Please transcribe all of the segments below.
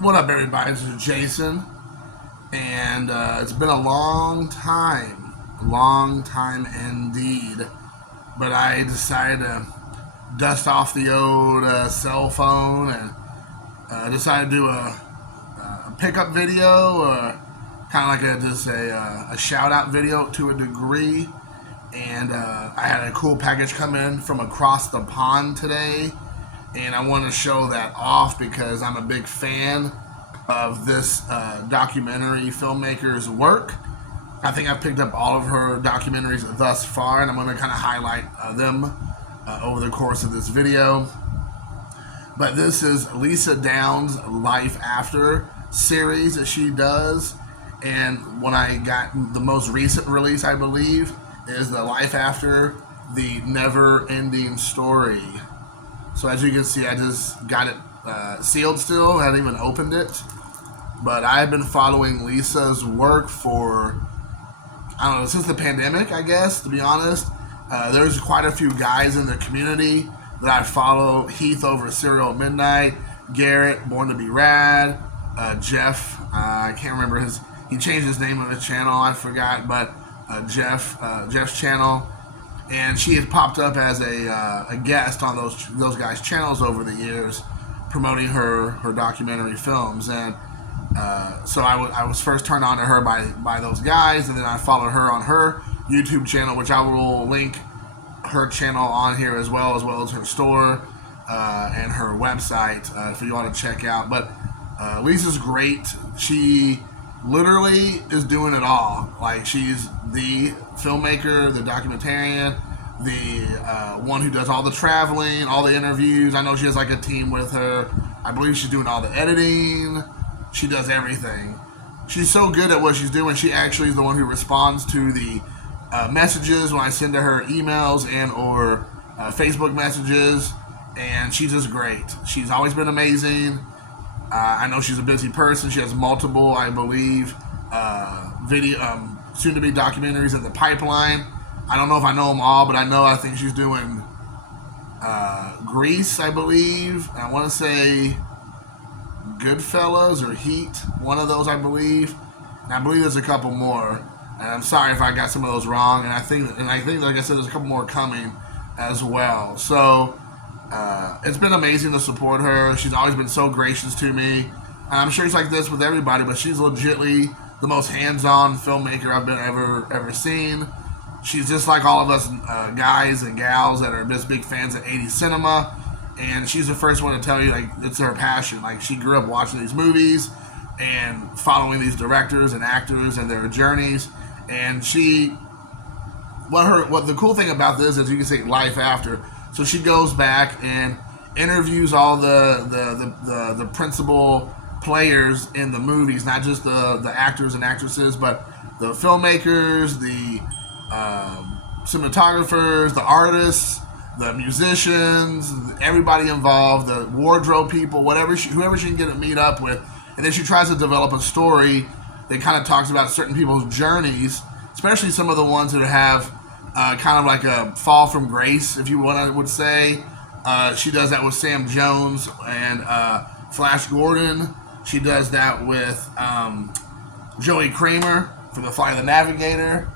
What up, everybody? This is Jason, and it's been a long time indeed. But I decided to dust off the old cell phone and decided to do a pickup video, or kind of like a shout out video to a degree. And I had a cool package come in from across the pond today, and I want to show that off because I'm a big fan of this documentary filmmaker's work. I think I've picked up all of her documentaries thus far, and I'm going to kind of highlight them over the course of this video. But this is Lisa Downs' Life After series that she does, and when I got the most recent release, I believe, is the Life After the Neverending Story. So as you can see, I just got it sealed still. I haven't even opened it. But I've been following Lisa's work for, I don't know, since the pandemic, I guess, to be honest. There's quite a few guys in the community that I follow. Heath over Serial at Midnight, Garrett, Born to Be Rad, Jeff, I can't remember he changed his name on his channel, I forgot, but Jeff's channel. And she had popped up as a guest on those guys' channels over the years, promoting her documentary films. And so I was first turned on to her by those guys, and then I followed her on her YouTube channel, which I will link her channel on here as well as her store and her website if you want to check out. But Lisa's great. She literally is doing it all. Like, she's the filmmaker, the documentarian, the one who does all the traveling, all the interviews. I know she has like a team with her. I believe she's doing all the editing. She does everything. She's so good at what she's doing. She actually is the one who responds to the messages when I send to her emails and or Facebook messages, and she's just great. She's always been amazing. I know she's a busy person. She has multiple, I believe, soon-to-be documentaries in the pipeline. I don't know if I know them all, but I think she's doing Grease, I believe. And I want to say Goodfellas or Heat, one of those, I believe. And I believe there's a couple more. And I'm sorry if I got some of those wrong. And I think, like I said, there's a couple more coming as well. So it's been amazing to support her. She's always been so gracious to me. And I'm sure it's like this with everybody, but she's legitimately the most hands-on filmmaker I've been ever seen. She's just like all of us guys and gals that are just big fans of 80s cinema. And she's the first one to tell you, like, it's her passion. Like, she grew up watching these movies and following these directors and actors and their journeys. And what the cool thing about this is, you can say Life After. So she goes back and interviews all the principal players in the movies, not just the actors and actresses, but the filmmakers, the cinematographers, the artists, the musicians, everybody involved, the wardrobe people, whoever she can get to meet up with. And then she tries to develop a story that kind of talks about certain people's journeys, especially some of the ones that have kind of like a fall from grace, if you would say. She does that with Sam Jones and Flash Gordon. She does that with Joey Kramer from The Flight of the Navigator.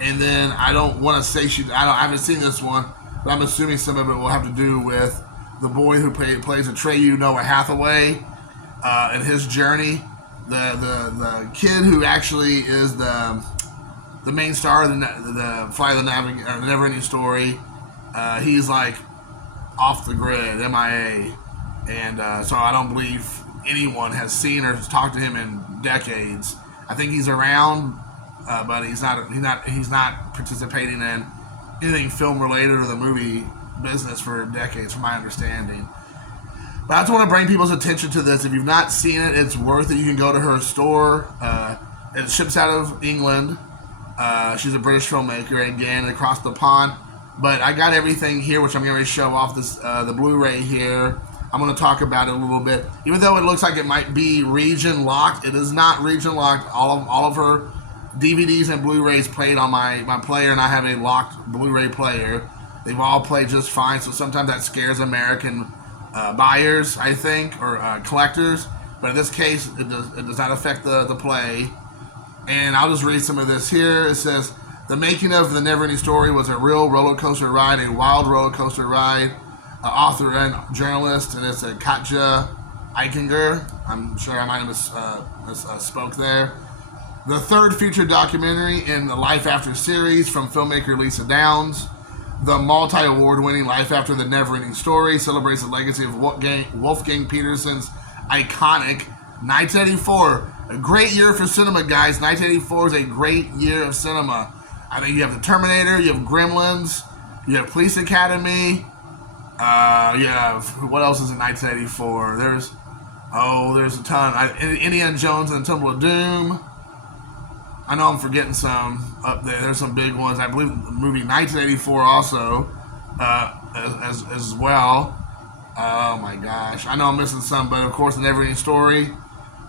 And then I don't want to say I haven't seen this one, but I'm assuming some of it will have to do with the boy who plays Atreyu, Noah Hathaway, and his journey. The kid who actually is the main star of the Flight of the Navigator, or the Neverending Story. He's like off the grid, MIA, and so I don't believe anyone has seen or talked to him in decades. I think he's around, but he's not participating in anything film related or the movie business for decades, from my understanding. But I just want to bring people's attention to this. If you've not seen it, it's worth it. You can go to her store. It ships out of England. She's a British filmmaker, again, across the pond. But I got everything here, which I'm going to show off the Blu-ray here. I'm going to talk about it a little bit. Even though it looks like it might be region locked, it is not region locked. All of her DVDs and Blu-rays played on my player, and I have a locked Blu-ray player. They've all played just fine, so sometimes that scares American buyers, I think, or collectors. but in this case, it does not affect the play. And I'll just read some of this here. It says, the making of the Neverending Story was a real roller coaster ride, a wild roller coaster ride. Author and journalist, and it's a Katja Eichinger. I'm sure I might have misspoke there. The third feature documentary in the Life After series from filmmaker Lisa Downs. The multi-award-winning Life After the Neverending Story celebrates the legacy of Wolfgang Petersen's iconic 1984. A great year for cinema, guys. 1984 is a great year of cinema. I mean, you have The Terminator, you have Gremlins, you have Police Academy, you have, what else is in 1984? There's a ton. Indiana Jones and the Temple of Doom. I know I'm forgetting some up there. There's some big ones. I believe the movie 1984 also, as well. Oh my gosh. I know I'm missing some, but of course, the Neverending Story.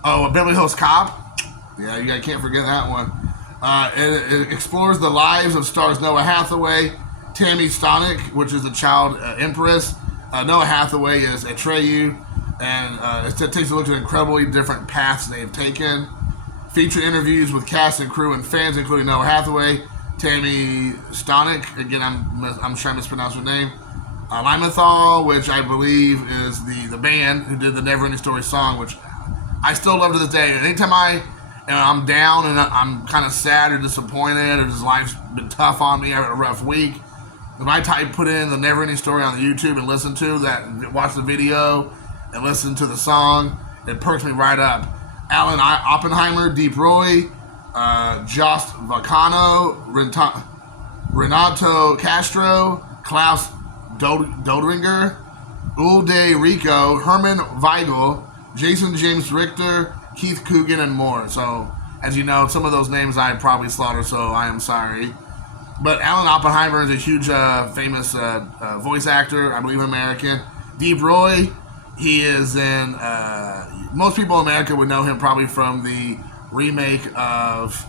Oh, a Beverly Hills Cop. Yeah, you guys can't forget that one. It explores the lives of stars Noah Hathaway, Tammy Stonick, which is the child empress. Noah Hathaway is Atreyu, and it takes a look at incredibly different paths they've taken. Feature interviews with cast and crew and fans, including Noah Hathaway, Tammy Stonick. Again, I'm trying to mispronounce her name. Limathal, which I believe is the band who did the Neverending Story song, which I still love to this day. Anytime I'm down and I'm kind of sad or disappointed or just life's been tough on me, I had a rough week, if I put in the Neverending Story on the YouTube and listen to that, watch the video and listen to the song, it perks me right up. Alan Oppenheimer, Deep Roy, Jost Vacano, Renato Castro, Klaus Dodringer, Ulde Rico, Herman Weigel, Jason James Richter, Keith Coogan, and more. So, as you know, some of those names I probably slaughter, so I am sorry. But Alan Oppenheimer is a huge, famous voice actor, I believe American. Deep Roy, he is in, most people in America would know him probably from the remake of,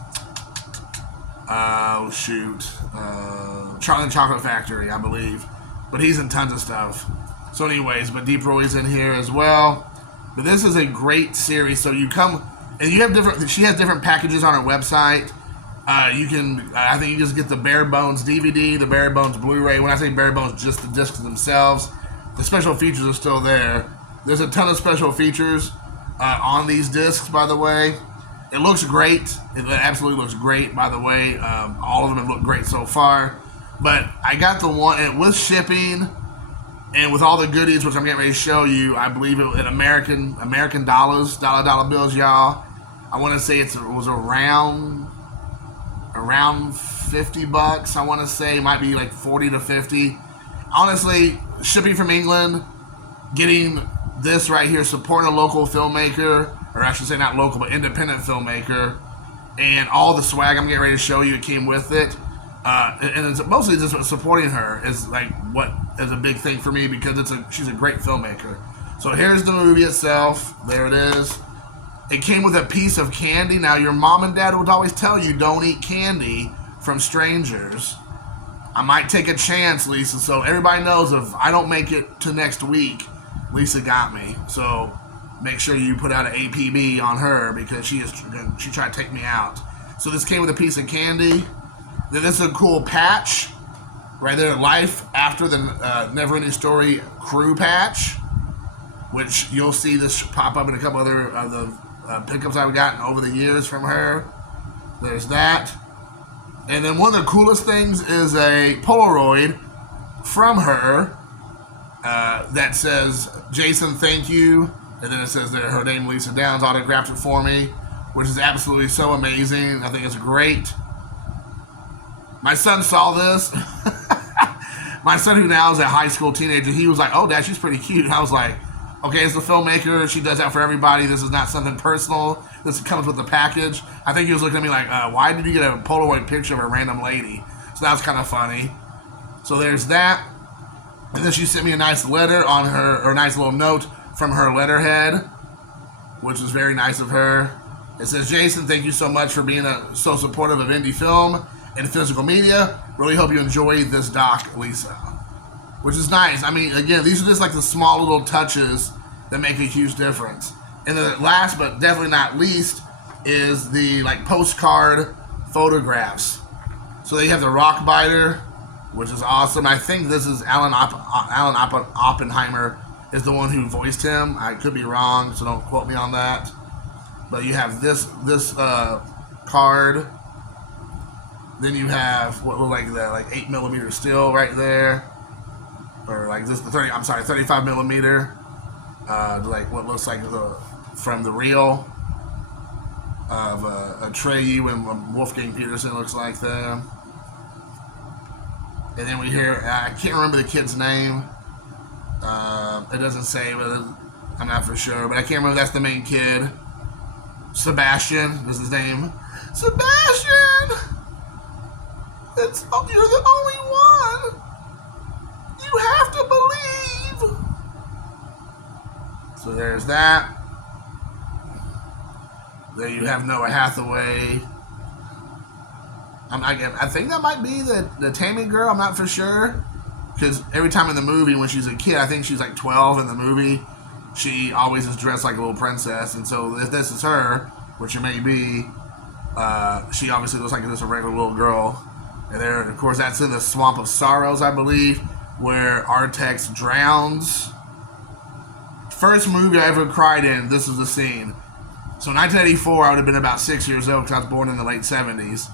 Charlie and the Chocolate Factory, I believe. But he's in tons of stuff. So anyways, but Deep Roy's in here as well. But this is a great series. So you come, and you have she has different packages on her website. You can, I think you just get the bare bones DVD, the bare bones Blu-ray. When I say bare bones, just the discs themselves. The special features are still there. There's a ton of special features on these discs, by the way. It looks great. It absolutely looks great, by the way. All of them have looked great so far. But I got the one, and with shipping and with all the goodies, which I'm getting ready to show you, I believe it in American dollars, dollar bills, y'all. I want to say it was around $50. I want to say it might be like 40 to 50. Honestly, shipping from England, getting this right here, supporting a local filmmaker, or I should say not local, but independent filmmaker, and all the swag I'm getting ready to show you, it came with it. And it's mostly just supporting her is like what is a big thing for me, because she's a great filmmaker. So here's the movie itself. There it is. It came with a piece of candy. Now, your mom and dad would always tell you don't eat candy from strangers. I might take a chance, Lisa, so everybody knows if I don't make it to next week, Lisa got me. So make sure you put out an APB on her, because she tried to take me out. So this came with a piece of candy. Then this is a cool patch right there, Life After the Neverending Story crew patch, which you'll see this pop up in a couple other of the pickups I've gotten over the years from her. There's that. And then one of the coolest things is a Polaroid from her that says, Jason, thank you. And then it says that her name, Lisa Downs, autographed it for me, which is absolutely so amazing. I think it's great. My son saw this. My son, who now is a high school teenager, he was like, oh, Dad, she's pretty cute. And I was like, okay, as a filmmaker, she does that for everybody. This is not something personal. This comes with the package. I think he was looking at me like, why did you get a Polaroid picture of a random lady? So that was kind of funny. So there's that. And then she sent me a nice letter on her, or a nice little note from her letterhead, which was very nice of her. It says, Jason, thank you so much for being so supportive of indie film and physical media. Really hope you enjoy this doc, Lisa. Which is nice. I mean, again, these are just like the small little touches that make a huge difference. And the last but definitely not least is the like postcard photographs. So they have the rock biter, which is awesome. I think this is Alan Oppenheimer is the one who voiced him. I could be wrong, so don't quote me on that. But you have this card. Then you have what look like the 8mm still right there, or like this 35 millimeter, like what looks like from the reel of Atreyu and Wolfgang Peterson looks like them. And then we hear, I can't remember the kid's name. It doesn't say, but I'm not for sure. But I can't remember. That's the main kid. Sebastian is his name. Sebastian! You're the only one! You have to believe! So there's that. There you have Noah Hathaway. I think that might be the Tammy girl. I'm not for sure. Because every time in the movie, when she's a kid, I think she's like 12 in the movie, she always is dressed like a little princess. And so if this is her, which it may be, she obviously looks like just a regular little girl. And there, of course, that's in the Swamp of Sorrows, I believe, where Artax drowns. First movie I ever cried in, this was the scene. So in 1984, I would have been about 6 years old because I was born in the late 70s.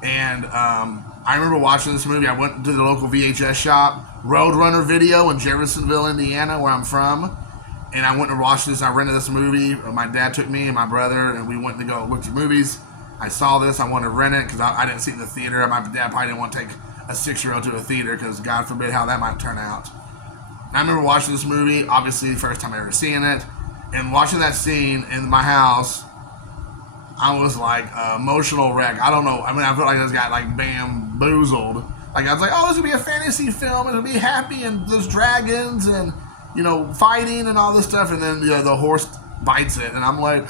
And I remember watching this movie. I went to the local VHS shop, Roadrunner Video in Jeffersonville, Indiana, where I'm from. And I went to watch this. I rented this movie. My dad took me and my brother, and we went to go look at movies. I saw this. I wanted to rent it because I didn't see it in the theater. My dad probably didn't want to take a 6-year-old to a theater because God forbid how that might turn out. And I remember watching this movie, obviously the first time I ever seen it. And watching that scene in my house, I was like emotional wreck. I don't know. I mean, I felt like this got like bamboozled. Like I was like, oh, this would be a fantasy film. It'll be happy and there's dragons and fighting and all this stuff. And then the horse bites it, and I'm like,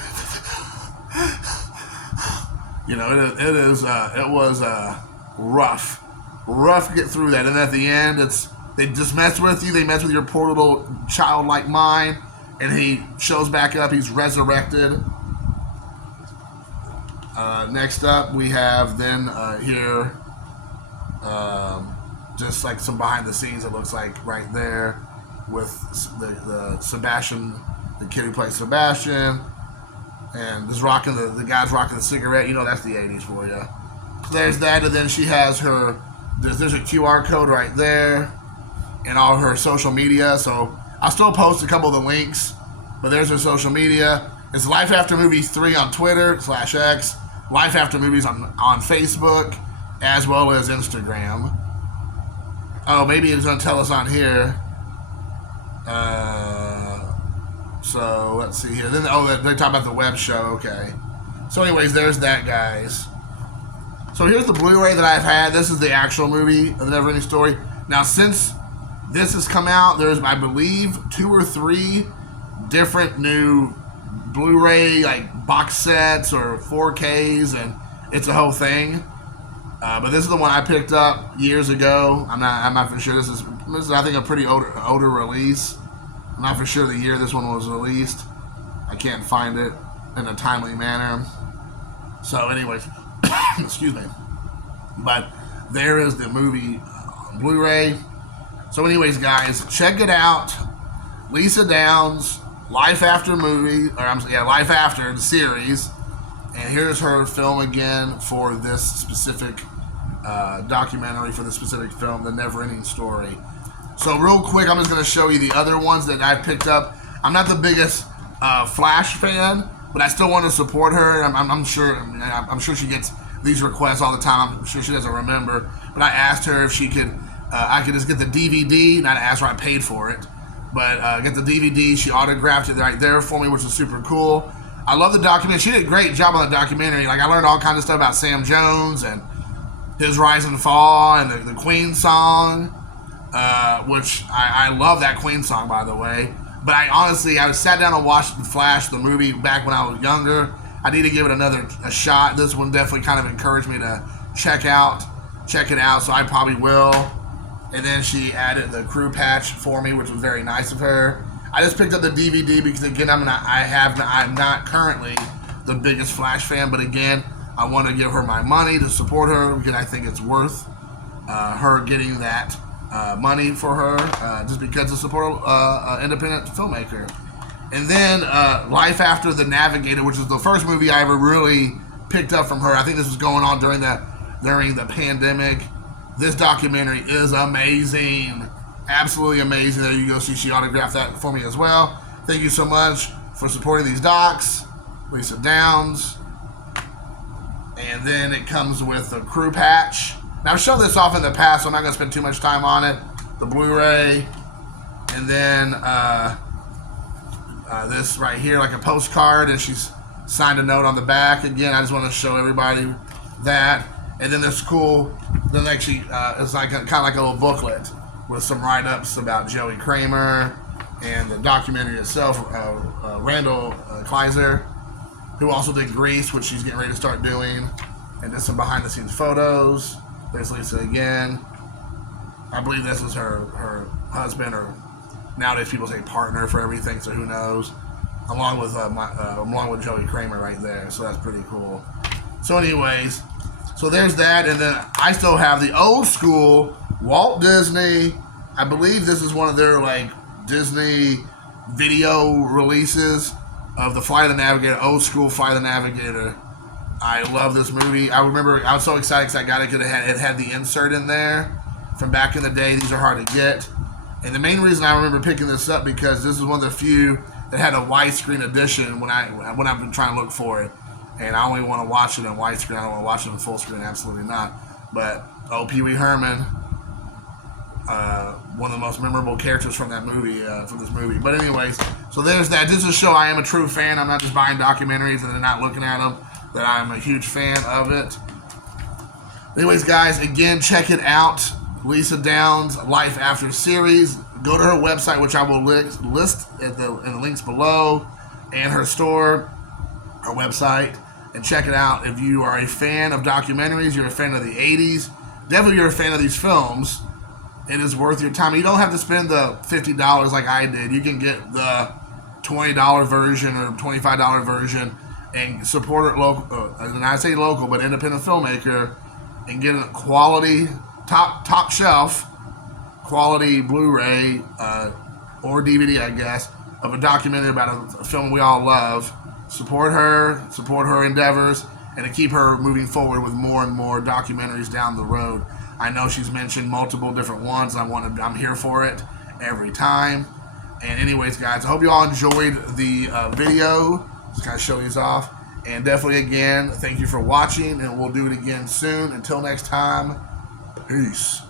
it was rough to get through that. And at the end, they just mess with you. They mess with your poor little childlike mind, and he shows back up. He's resurrected. Next up, we have then here just like some behind the scenes. It looks like right there with the Sebastian, the kid who plays Sebastian, and this rocking the guy's rocking the cigarette. That's the 80s for you. So there's that, and then she has there's a QR code right there, and all her social media. So I'll still post a couple of the links, but there's her social media. It's Life After Movies 3 on Twitter /X, Life After Movies on Facebook, as well as Instagram. Oh, maybe it's going to tell us on here. So let's see here. Then they talk about the web show. Okay. So anyways, there's that, guys. So here's the Blu-ray that I've had. This is the actual movie, The Neverending Story. Now, since this has come out, there's, I believe, 2 or 3 different new Blu-ray like box sets or 4Ks, and it's a whole thing. But this is the one I picked up years ago. I'm not for sure. This is I think a pretty older release. I'm not for sure the year this one was released. I can't find it in a timely manner. So anyways, excuse me. But there is the movie Blu-ray. So anyways, guys, check it out. Lisa Downs, Life After Life After the series. And here's her film again for this specific documentary, for the specific film, The Neverending Story. So real quick, I'm just going to show you the other ones that I picked up. I'm not the biggest Flash fan, but I still want to support her. I'm sure she gets these requests all the time. I'm sure she doesn't remember. But I asked her if she could, I could just get the DVD. Not ask her, I paid for it. But get the DVD. She autographed it right there for me, which is super cool. I love the documentary. She did a great job on the documentary. Like, I learned all kinds of stuff about Sam Jones and his rise and fall and the Queen song, which I love that Queen song, by the way. But I sat down and watched The Flash, the movie, back when I was younger. I need to give it a shot. This one definitely kind of encouraged me to check it out, so I probably will. And then she added the crew patch for me, which was very nice of her. I just picked up the DVD because again, I'm not currently the biggest Flash fan, but again, I want to give her my money to support her because I think it's worth her getting that money for her just because to support an independent filmmaker. And then Life After the Navigator, which is the first movie I ever really picked up from her. I think this was going on during the pandemic. This documentary is amazing. Absolutely amazing. There you go. See, she autographed that for me as well. Thank you so much for supporting these docs. Lisa Downs. And then it comes with a crew patch. Now, I've shown this off in the past, so I'm not going to spend too much time on it. The Blu-ray. And then this right here, like a postcard, and she's signed a note on the back. Again, I just want to show everybody that. And then this cool, then actually, it's like kind of like a little booklet with some write-ups about Joey Kramer and the documentary itself. Randall Kleiser, who also did Grease, which she's getting ready to start doing, and just some behind-the-scenes photos. There's Lisa again. I believe this is her husband, or nowadays people say partner for everything, so who knows? Along with Joey Kramer right there, so that's pretty cool. So anyways, so there's that, and then I still have the old school Walt Disney. I believe this is one of their like Disney video releases of the Flight of the Navigator, old school Flight of the Navigator. I love this movie. I remember I was so excited because I got it because it had the insert in there from back in the day. These are hard to get. And the main reason I remember picking this up because this is one of the few that had a widescreen edition when I've been trying to look for it. And I only want to watch it in widescreen. I don't want to watch it in full screen. Absolutely not. But Pee Wee Herman, one of the most memorable characters from that movie, from this movie. But anyways, so there's that. Just to show I am a true fan. I'm not just buying documentaries and then not looking at them. That I'm a huge fan of it. Anyways, guys, again, check it out. Lisa Downs' Life After series. Go to her website, which I will list in the links below, and her store, her website, and check it out. If you are a fan of documentaries, you're a fan of the 80s, definitely you're a fan of these films, it is worth your time. You don't have to spend the $50 like I did. You can get the $20 version or $25 version and support it local, and I say local, but independent filmmaker, and get a quality, top shelf, quality Blu-ray or DVD, I guess, of a documentary about a film we all love. Support her endeavors, and to keep her moving forward with more and more documentaries down the road. I know she's mentioned multiple different ones. I'm here for it every time. And anyways, guys, I hope you all enjoyed the video. Just kind of show these off. And definitely, again, thank you for watching, and we'll do it again soon. Until next time, peace.